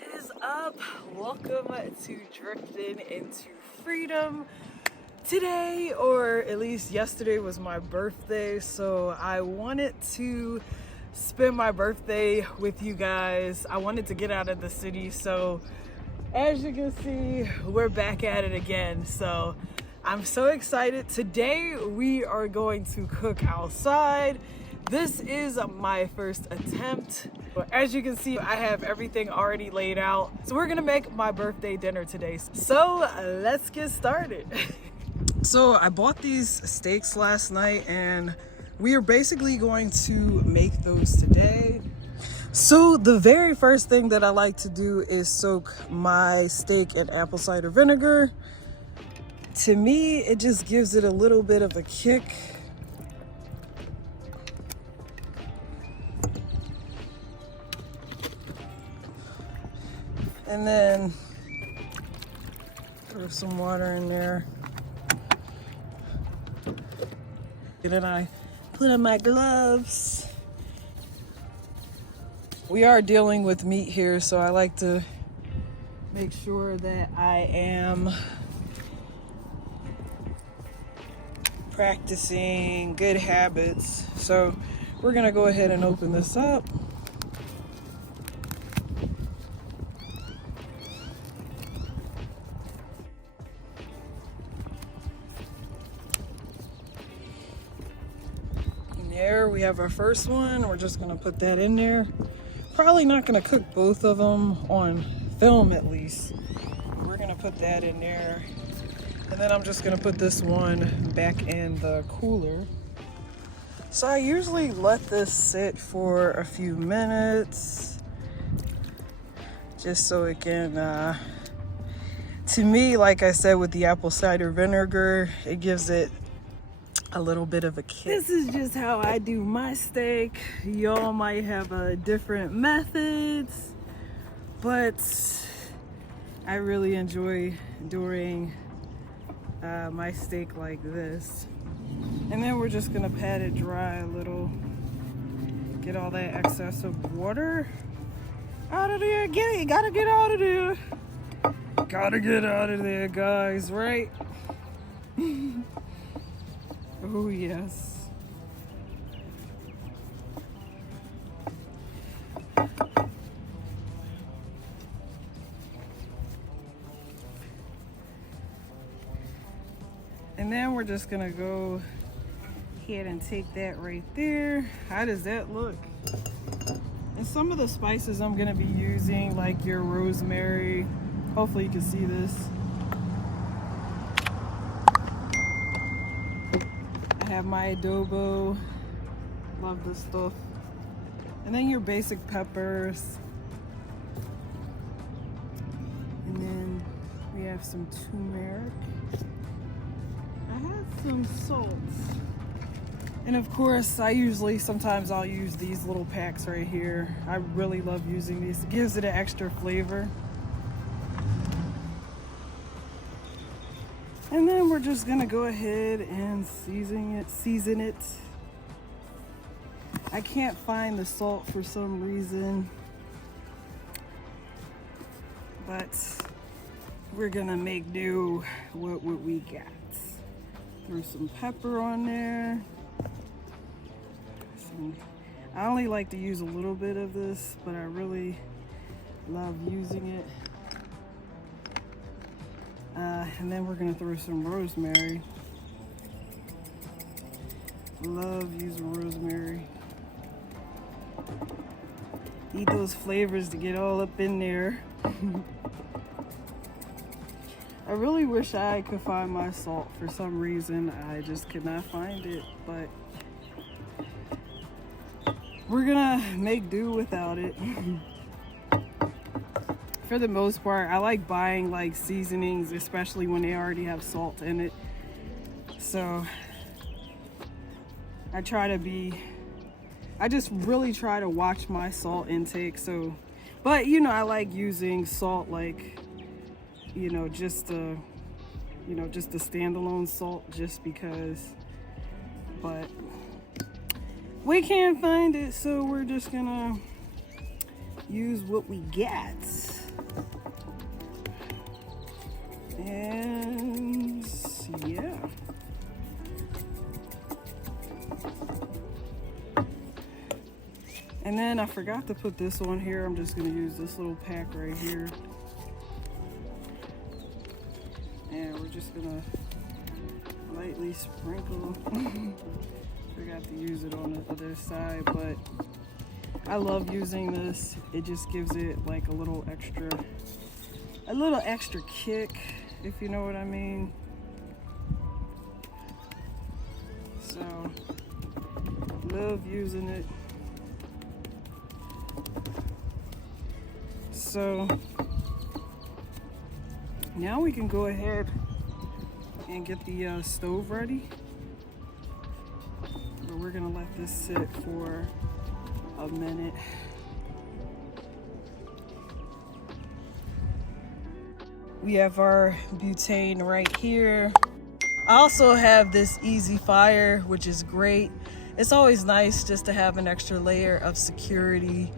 is up? Welcome to Driftin into Freedom. Today, or at least yesterday, was my birthday, so I wanted to spend my birthday with you guys. I wanted to get out of the city, so as you can see, we're back at it again. So I'm so excited. Today we are going to cook outside. This is my first attempt. As you can see, I have everything already laid out. So we're gonna make my birthday dinner today. So let's get started. So I bought these steaks last night and we are basically going to make those today. So the very first thing that I like to do is soak my steak in apple cider vinegar. To me, it just gives it a little bit of a kick. And then throw some water in there. And then I put on my gloves. We are dealing with meat here, so I like to make sure that I am practicing good habits. So we're gonna go ahead and open this up. And there we have our first one. We're just gonna put that in there. Probably not gonna cook both of them on film at least. We're gonna put that in there. And then I'm just gonna put this one back in the cooler. So I usually let this sit for a few minutes just so it can, to me, like I said, with the apple cider vinegar, it gives it a little bit of a kick. This is just how I do my steak. Y'all might have different methods, but I really enjoy doing my steak like this. And then we're just gonna pat it dry a little, get all that excess of water out of there. Get it, gotta get out of there. Gotta get out of there, guys, right? Oh yes. And then we're just gonna go ahead and take that right there. How does that look? And some of the spices I'm gonna be using, like your rosemary. Hopefully you can see this. I have my adobo. Love this stuff. And then your basic peppers. And then we have some turmeric. I had some salt. And of course, sometimes I'll use these little packs right here. I really love using these. It gives it an extra flavor. And then we're just gonna go ahead and season it. I can't find the salt for some reason, but we're gonna make do with what we got. Throw some pepper on there. I only like to use a little bit of this, but I really love using it. And then we're gonna throw some rosemary. Love using rosemary. Need those flavors to get all up in there. I really wish I could find my salt. For some reason, I just could not find it, but we're gonna make do without it. For the most part, I like buying like seasonings, especially when they already have salt in it. So I just really try to watch my salt intake. So, but you know, I like using salt like, just the standalone salt just because, but we can't find it, so we're just gonna use what we get. And yeah. And then I forgot to put this on here. I'm just gonna use this little pack right here. And we're just gonna lightly sprinkle. Forgot to use it on the other side, but I love using this. It just gives it like a little extra kick, if you know what I mean. So, love using it. So, now we can go ahead and get the stove ready. But we're gonna let this sit for a minute. We have our butane right here. I also have this easy fire, which is great. It's always nice just to have an extra layer of security,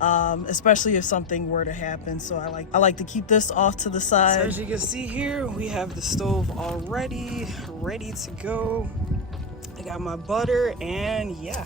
especially if something were to happen. So I like to keep this off to the side. So as you can see here, we have the stove already ready to go. I got my butter, and yeah.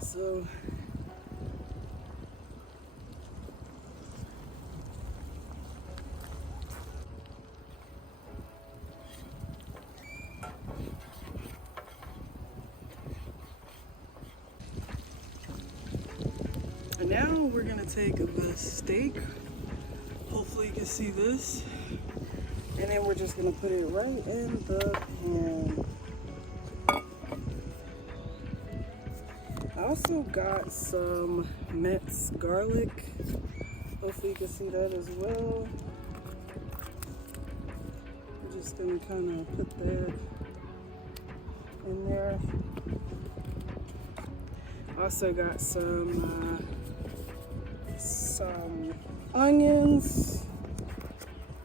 So and now we're gonna take the steak. Hopefully you can see this. And then we're just gonna put it right in the pan. I also got some minced garlic. Hopefully you can see that as well. I'm just gonna kind of put that in there. Also got some onions.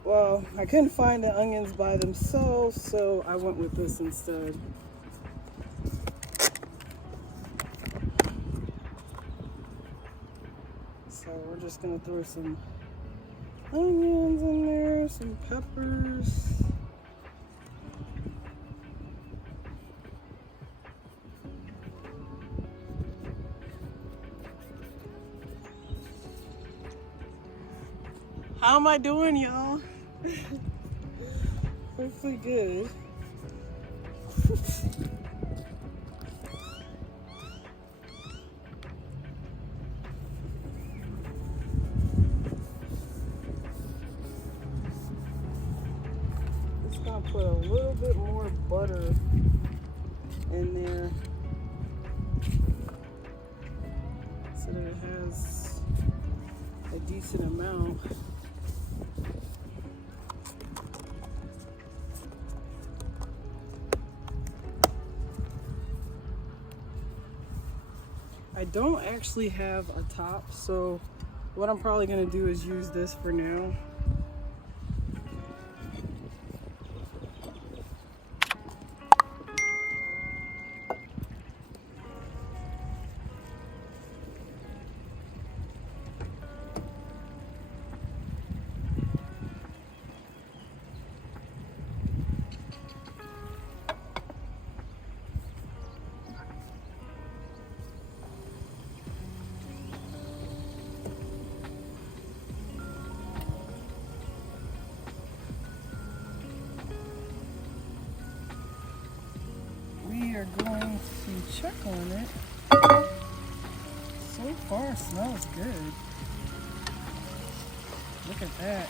Well, I couldn't find the onions by themselves, so I went with this instead. So we're just gonna throw some onions in there, some peppers. How am I doing, y'all? Hopefully good. Just gonna put a little bit more butter in there so that it has a decent amount. I don't actually have a top, so what I'm probably gonna do is use this for now. We are going to check on it. So far, it smells good. Look at that.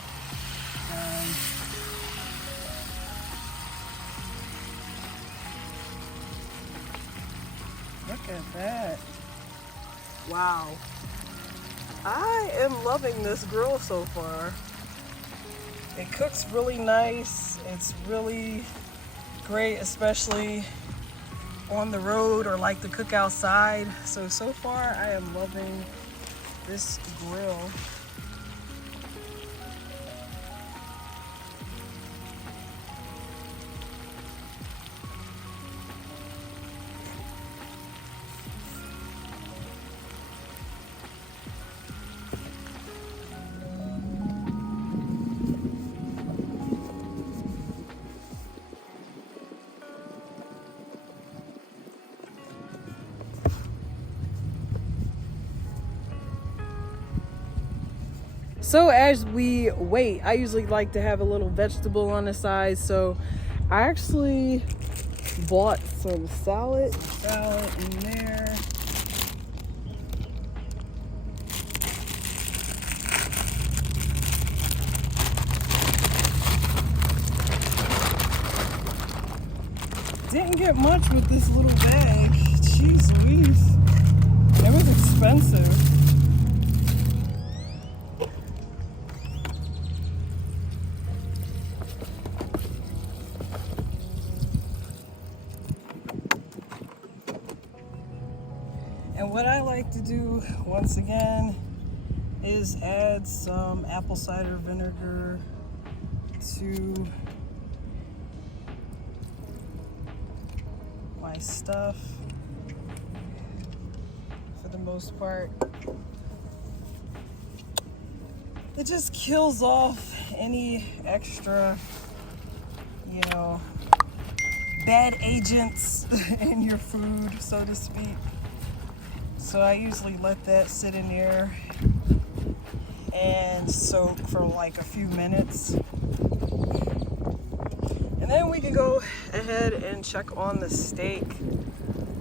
Look at that. Wow. I am loving this grill so far. It cooks really nice. It's really great, especially on the road or like to cook outside. So far I am loving this grill. So as we wait, I usually like to have a little vegetable on the side. So I actually bought some salad in there. Didn't get much with this little bag. Jeez Louise. It was expensive. And what I like to do, once again, is add some apple cider vinegar to my stuff for the most part. It just kills off any extra, you know, bad agents in your food, so to speak. So I usually let that sit in there and soak for like a few minutes. And then we can go ahead and check on the steak.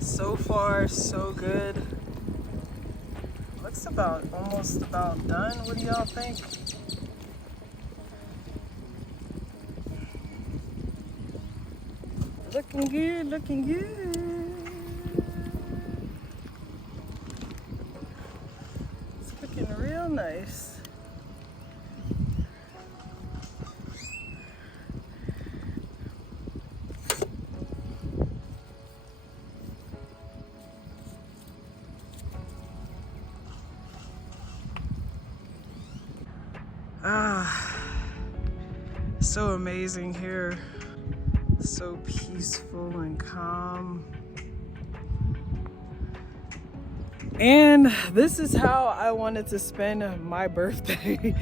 So far, so good. Looks almost about done. What do y'all think? Looking good, looking good. Real nice. So amazing here. So peaceful and calm. And this is how I wanted to spend my birthday.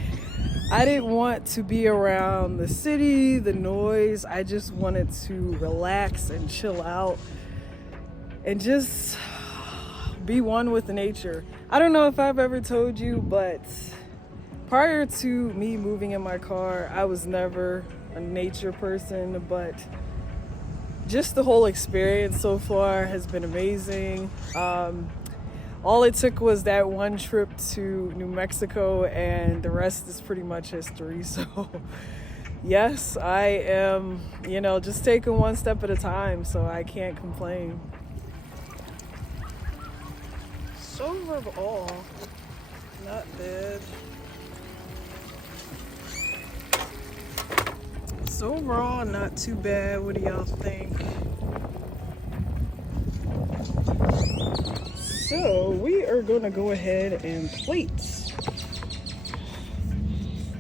I didn't want to be around the city, the noise. I just wanted to relax and chill out and just be one with nature. I don't know if I've ever told you, but prior to me moving in my car, I was never a nature person, but just the whole experience so far has been amazing. All it took was that one trip to New Mexico, and the rest is pretty much history. So yes, I am, just taking one step at a time, so I can't complain. So overall, not bad. So overall, not too bad. What do y'all think? So we are gonna go ahead and plate.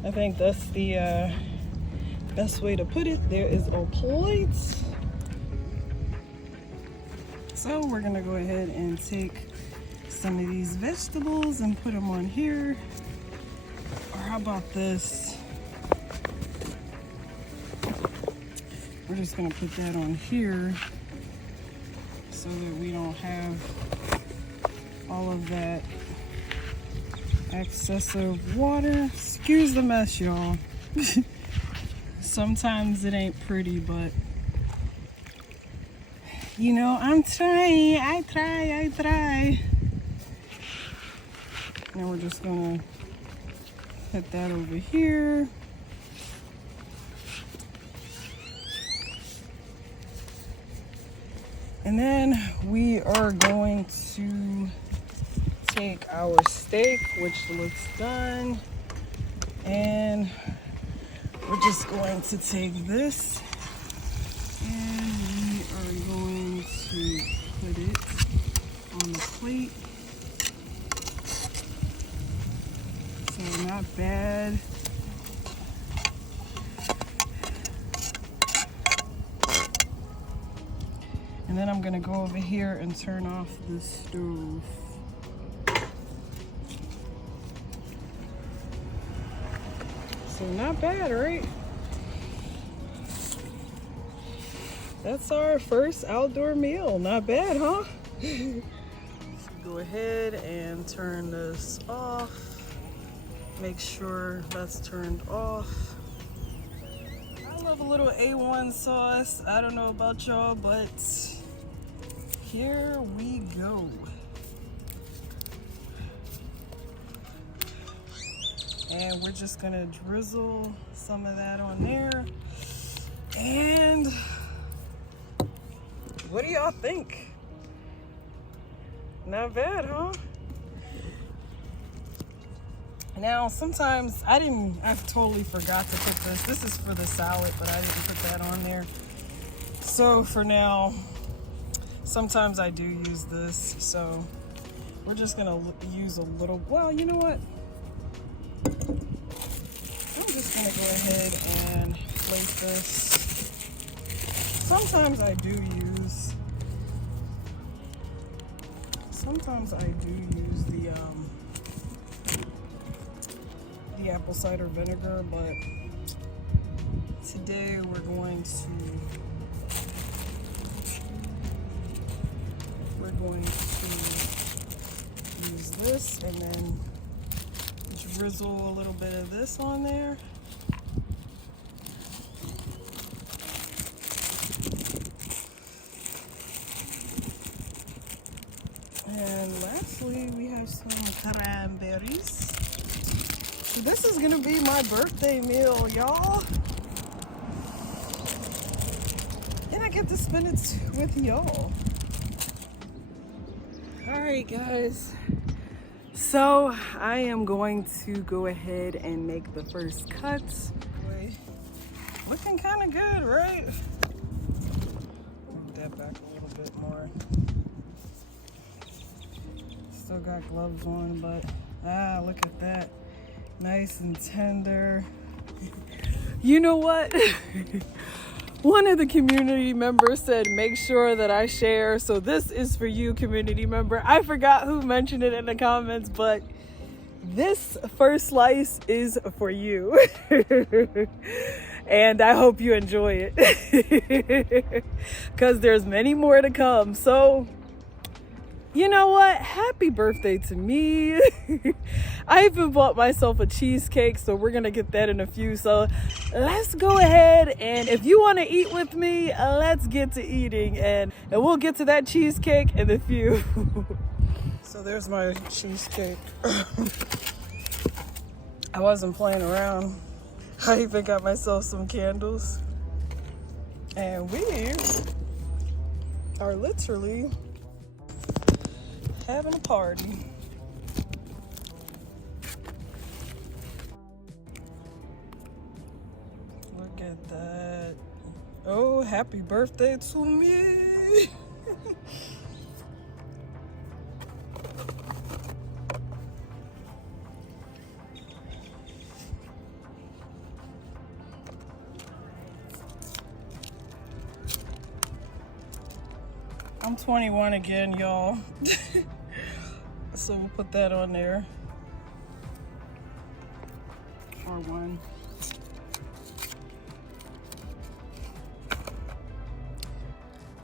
I think that's the best way to put it. There is a plate. So we're gonna go ahead and take some of these vegetables and put them on here. Or how about this? We're just gonna put that on here so that we don't have all of that excessive water. Excuse the mess, y'all. Sometimes it ain't pretty, but I'm trying. I try. Now we're just gonna put that over here. And then we are going to take our steak, which looks done, and we're just going to take this and we are going to put it on the plate. So not bad. And then I'm gonna go over here and turn off the stove. So not bad, right? That's our first outdoor meal. Not bad, huh? Go ahead and turn this off. Make sure that's turned off. I love a little A1 sauce. I don't know about y'all, but here we go. And we're just gonna drizzle some of that on there. And what do y'all think? Not bad, huh? Now, sometimes I totally forgot to put this. This is for the salad, but I didn't put that on there. So for now, sometimes I do use this. So we're just gonna use a little, well, you know what? I'm just gonna go ahead and plate this. Sometimes I do use the apple cider vinegar, but today we're going to use this and then drizzle a little bit of this on there. And lastly, we have some cranberries. So this is gonna be my birthday meal, y'all. And I get to spend it with y'all. All right, guys. So I am going to go ahead and make the first cuts. Looking kind of good, right? Move that back a little bit more. Still got gloves on, but look at that. Nice and tender. You know what? One of the community members said, make sure that I share. So this is for you, community member. I forgot who mentioned it in the comments, but this first slice is for you. And I hope you enjoy it. Because there's many more to come. So, you know what? Happy birthday to me. I even bought myself a cheesecake, so we're gonna get that in a few. So let's go ahead, and if you want to eat with me, let's get to eating, and we'll get to that cheesecake in a few. So there's my cheesecake. I wasn't playing around. I even got myself some candles, and we are literally having a party. Look at that. Oh, happy birthday to me. I'm 21 again, y'all. So we'll put that on there. R1.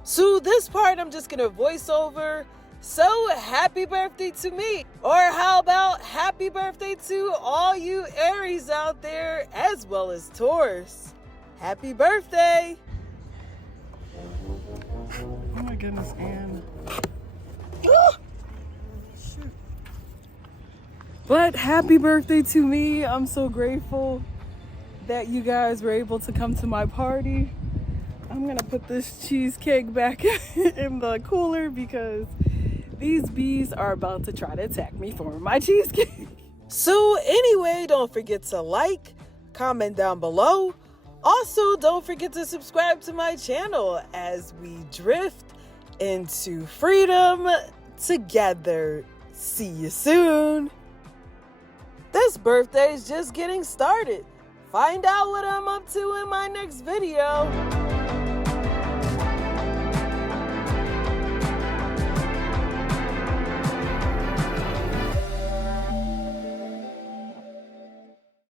So this part I'm just gonna voice over. So happy birthday to me. Or how about happy birthday to all you Aries out there, as well as Taurus. Happy birthday. Oh my goodness, Anne. Ah! Shoot. But happy birthday to me. I'm so grateful that you guys were able to come to my party. I'm gonna put this cheesecake back in the cooler because these bees are about to try to attack me for my cheesecake. So anyway, don't forget to like, comment down below. Also, don't forget to subscribe to my channel as we drift into freedom together. See you soon. This birthday is just getting started. Find out what I'm up to in my next video.